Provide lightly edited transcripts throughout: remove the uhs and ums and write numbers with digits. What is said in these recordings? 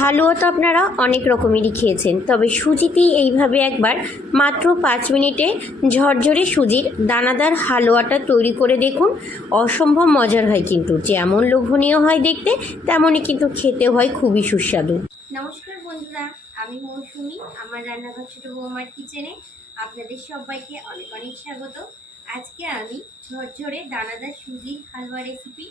হালুয়া তো আপনারা অনেক রকমেরই খেয়েছেন, তবে সুজিতেই এইভাবে একবার মাত্র 5 মিনিটে ঝরঝরে সুজির দানাদার হালুয়াটা তৈরি করে দেখুন। অসম্ভব মজার হয়, কিন্তু যেমন লোভনীয় হয় দেখতে, তেমনই কিন্তু খেতে হয় খুবই সুস্বাদু। নমস্কার বন্ধুরা, আমি মৌসুমি। আমার রান্নাঘর ছোট বৌমার কিচেনে আপনাদের সবাইকে অনেক অনেক স্বাগত। আজকে আমি ঝরঝরে দানাদার সুজির হালুয়া রেসিপি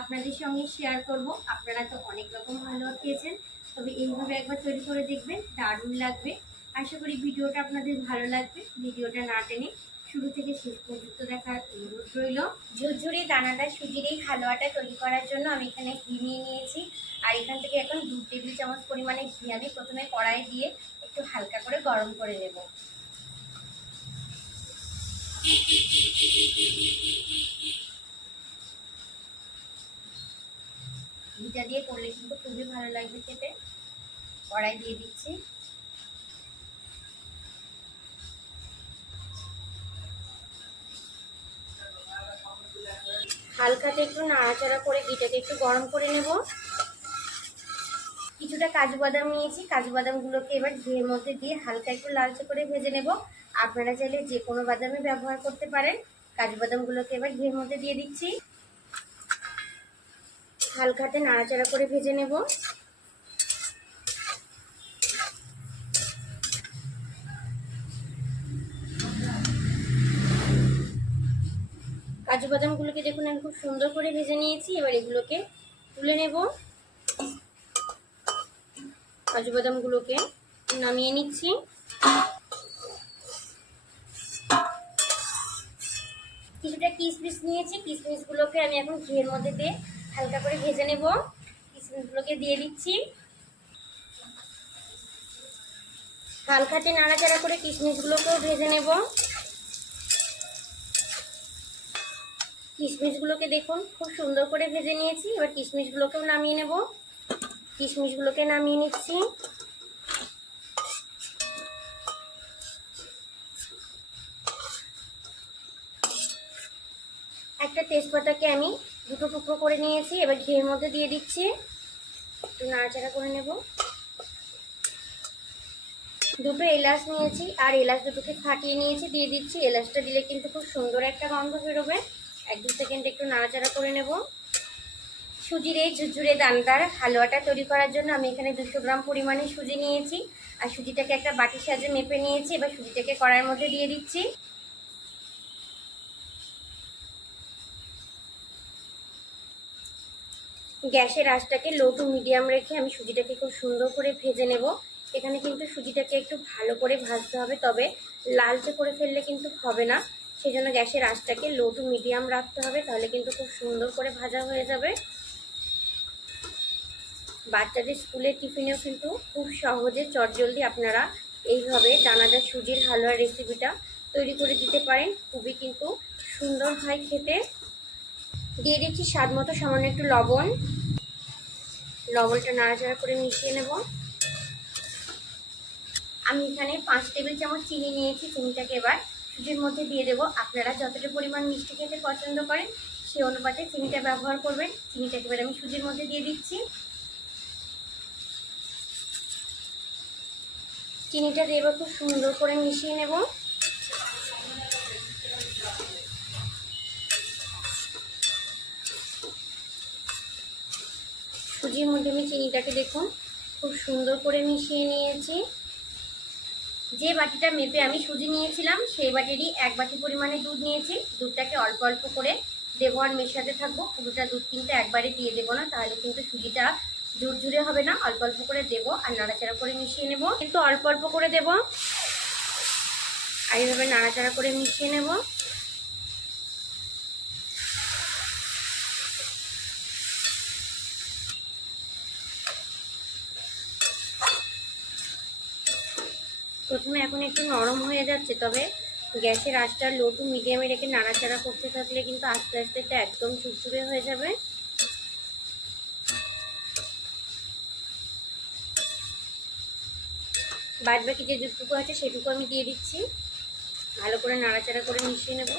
আপনাদের সঙ্গে শেয়ার করব। আপনারা তো অনেক রকম হালুয়া খেয়েছেন, তবে এইভাবে একবার তৈরি করে দেখবেন, দারুণ লাগবে। আশা করি ভিডিওটা আপনাদের ভালো লাগবে। ভিডিওটা না টেনে শুরু থেকে শেষ পর্যন্ত দেখার অনুরোধ রইল। ঝুরঝুরি দানাদার সুজির এই হালুয়াটা তৈরি করার জন্য আমি এখানে ঘি নিয়ে নিয়েছি, আর এখান থেকে এখন 2 টেবিল চামচ পরিমাণে ঘি আমি প্রথমে কড়াই দিয়ে একটু হালকা করে গরম করে নেব। ঘিটা দিয়ে করলে কিন্তু খুবই ভালো লাগবে খেতে। কড়াই দিয়ে দিচ্ছি। হালকাতে একটু নাড়াচাড়া করে ঘিটাকে একটু গরম করে নেব। কিছুটা কাজু বাদাম নিয়েছি, কাজু বাদামগুলোকে এবার ঘিয়ের মধ্যে দিয়ে হালকা একটু লালচে করে ভেজে নেব। আপনারা চাইলে যে কোনো বাদামই ব্যবহার করতে পারেন। কাজু বাদামগুলোকে এবার ঘিয়ের মধ্যে দিয়ে দিচ্ছি, হালকাতে নাড়াচাড়া করে ভেজে নেব। কাজু বাদামগুলোকে দেখুন আমি খুব সুন্দর করে ভেজে নিয়েছি। এবার এগুলোকে তুলে নেব। কাজু বাদামগুলোকে নামিয়ে নিচ্ছি। কিছুটা কিশমিশ নিয়েছি, কিশমিশগুলোকে আমি এখন ঘিয়ের মধ্যে দিয়ে হালকা করে ভেজে নেব। কিশমিশগুলোকে দিয়ে দিচ্ছি, হালকাতে নাড়াচাড়া করে কিশমিশগুলোকেও ভেজে নেব। কিশমিশগুলোকে দেখুন খুব সুন্দর করে ভেজে নিয়েছি। এবার কিশমিশগুলোকেও নামিয়ে নেব। কিশমিশগুলোকে নামিয়ে নিচ্ছি। একটা তেজপাতাকে আমি 2 টুকরো করে নিয়েছি, এবার ঘিয়ের মধ্যে দিয়ে দিচ্ছি। একটু নাড়াচাড়া করে নেব। 2টো এলাচ নিয়েছি, আর এলাচ দুটোকে ফাটিয়ে নিয়েছি, দিয়ে দিচ্ছি। এলাচটা দিলে কিন্তু খুব সুন্দর একটা গন্ধ বেরোবে। 1-2 সেকেন্ড একটু নাড়াচাড়া করে নেব। সুজির এই ঝুরঝুরে দানাদার হালুয়াটা তৈরি করার জন্য আমি এখানে 200 গ্রাম পরিমাণে সুজি নিয়েছি, আর সুজিটাকে একটা বাটির সাহায্যে মেপে নিয়েছি। এবার সুজিটাকে কড়াইয়ের মধ্যে দিয়ে দিচ্ছি। গ্যাসের আঁচটাকে লো টু মিডিয়াম রেখে আমি সুজিটাকে খুব সুন্দর করে ভেজে নেব। এখানে কিন্তু সুজিটাকে একটু ভালো করে ভাজতে হবে, তবে লালচে করে ফেললে কিন্তু হবে না। সেই জন্য গ্যাসের আঁচটাকে লো টু মিডিয়াম রাখতে হবে, তাহলে কিন্তু খুব সুন্দর করে ভাজা হয়ে যাবে। বাচ্চাদের স্কুলের টিফিনেও কিন্তু খুব সহজে চটজলদি আপনারা এইভাবে দানাদার সুজির হালুয়ার রেসিপিটা তৈরি করে দিতে পারেন। খুবই কিন্তু সুন্দর হয় খেতে। দিয়ে দিচ্ছি স্বাদ মতো সামান্য একটু লবণ। লবণটা নাড়াচাড়া করে মিশিয়ে নেব। আমি এখানে 5 টেবিল চামচ চিনি নিয়েছি। চিনিটাকে এবার সুজির মধ্যে দিয়ে দেবো। আপনারা যতটা পরিমাণ মিষ্টি খেতে পছন্দ করেন সেই অনুপাতে চিনিটা ব্যবহার করবেন। চিনিটাকে এবার আমি সুজির মধ্যে দিয়ে দিচ্ছি। চিনিটা দিয়ে এবার খুব সুন্দর করে মিশিয়ে নেব। সুজির মধ্যে আমি চিনিটাকে দেখুন খুব সুন্দর করে মিশিয়ে নিয়েছি। যে বাটিটা মেপে আমি সুজি নিয়েছিলাম সেই বাটিরই 1 বাটি পরিমাণে দুধ নিয়েছি। দুধটাকে অল্প অল্প করে দেবো আর মেশাতে থাকবো। পুরোটা দুধ কিন্তু একবারে দিয়ে দেবো না, তাহলে কিন্তু সুজিটা ঝুরঝুরে হবে না। অল্প অল্প করে দেবো আর নাড়াচাড়া করে মিশিয়ে নেব। কিন্তু অল্প অল্প করে দেবো আর এইভাবে নাড়াচাড়া করে মিশিয়ে নেব। প্রথমে এখন একটু নরম হয়ে যাচ্ছে, তবে গ্যাসের আঁচটা লো টু মিডিয়ামে রেখে নাড়াচাড়া করতে থাকলে কিন্তু আস্তে আস্তে এটা একদম ঝুরঝুরে হয়ে যাবে। বাদ বাকি যে দুধটুকু আছে সেটুকু আমি দিয়ে দিচ্ছি। ভালো করে নাড়াচাড়া করে মিশিয়ে নেব।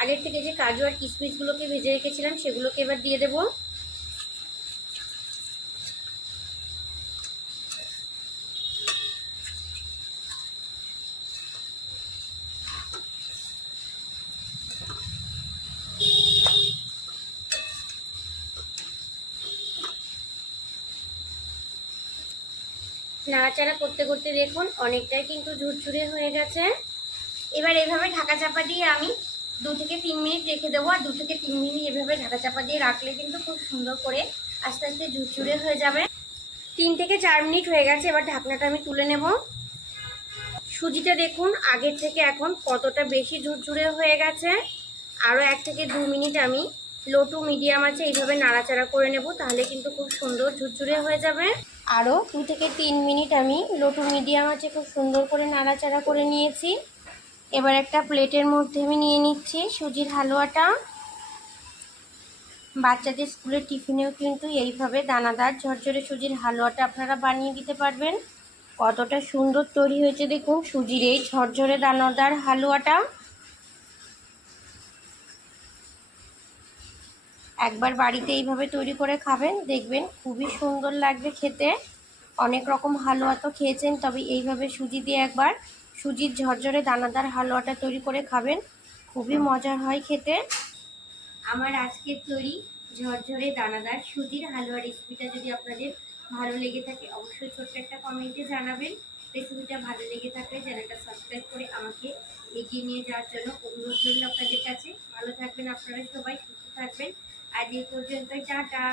আর আগের থেকে যে কাজু আর কিশমিশগুলোকে ভেজে রেখেছিলাম সেগুলোকে এবার দিয়ে দেবো। নাড়াচাড়া করতে করতে দেখুন অনেকটাই কিন্তু ঝুরঝুরে হয়ে গেছে। এবার এইভাবে ঢাকা চাপা দিয়ে আমি 2 থেকে 3 মিনিট রেখে দেবো। আর 2 থেকে 3 মিনিট এভাবে ঢাকা চাপা দিয়ে রাখলে কিন্তু খুব সুন্দর করে আস্তে আস্তে ঝুরঝুরে হয়ে যাবে। 3 থেকে 4 মিনিট হয়ে গেছে, এবার ঢাকনাটা আমি তুলে নেব। সুজিটা দেখুন আগের থেকে এখন কতটা বেশি ঝুরঝুরে হয়ে গেছে। আরও 1 থেকে 2 মিনিট আমি লো টু মিডিয়াম আছে এইভাবে নাড়াচাড়া করে নেব, তাহলে কিন্তু খুব সুন্দর ঝুরঝুরে হয়ে যাবে। আরও 2 থেকে 3 মিনিট আমি লো টু মিডিয়াম আছে খুব সুন্দর করে নাড়াচাড়া করে নিয়েছি। এবার একটা প্লেটের মধ্যে আমি নিয়ে নিচ্ছি সুজির হালুয়াটা। বাচ্চাদের স্কুলের টিফিনেও কিন্তু এইভাবে দানাদার ঝরঝরে সুজির হালুয়াটা আপনারা বানিয়ে দিতে পারবেন। কতটা সুন্দর তৈরি হয়েছে দেখুন সুজির এই ঝরঝরে দানাদার হালুয়াটা। একবার বাড়িতে এইভাবে তৈরি করে খাবেন, দেখবেন খুবই সুন্দর লাগবে খেতে। অনেক রকম হালুয়া তো খেয়েছেন, তবে এইভাবে সুজি দিয়ে একবার সুজির ঝরঝরে দানাদার হালুয়াটা তৈরি করে খাবেন, খুবই মজার হয় খেতে। আমার আজকের তৈরি ঝরঝরে দানাদার সুজির হালুয়া রেসিপিটা যদি আপনাদের ভালো লেগে থাকে অবশ্যই ছোট্ট একটা কমেন্টে জানাবেন। রেসিপিটা ভালো লেগে থাকলে চ্যানেলটা সাবস্ক্রাইব করে আমাকে এগিয়ে নিয়ে যাওয়ার জন্য অনুরোধ রইল আপনাদের কাছে। ভালো থাকবেন আপনারা সবাই, সুস্থ থাকবেন। আজ এই পর্যন্তই, টাটা।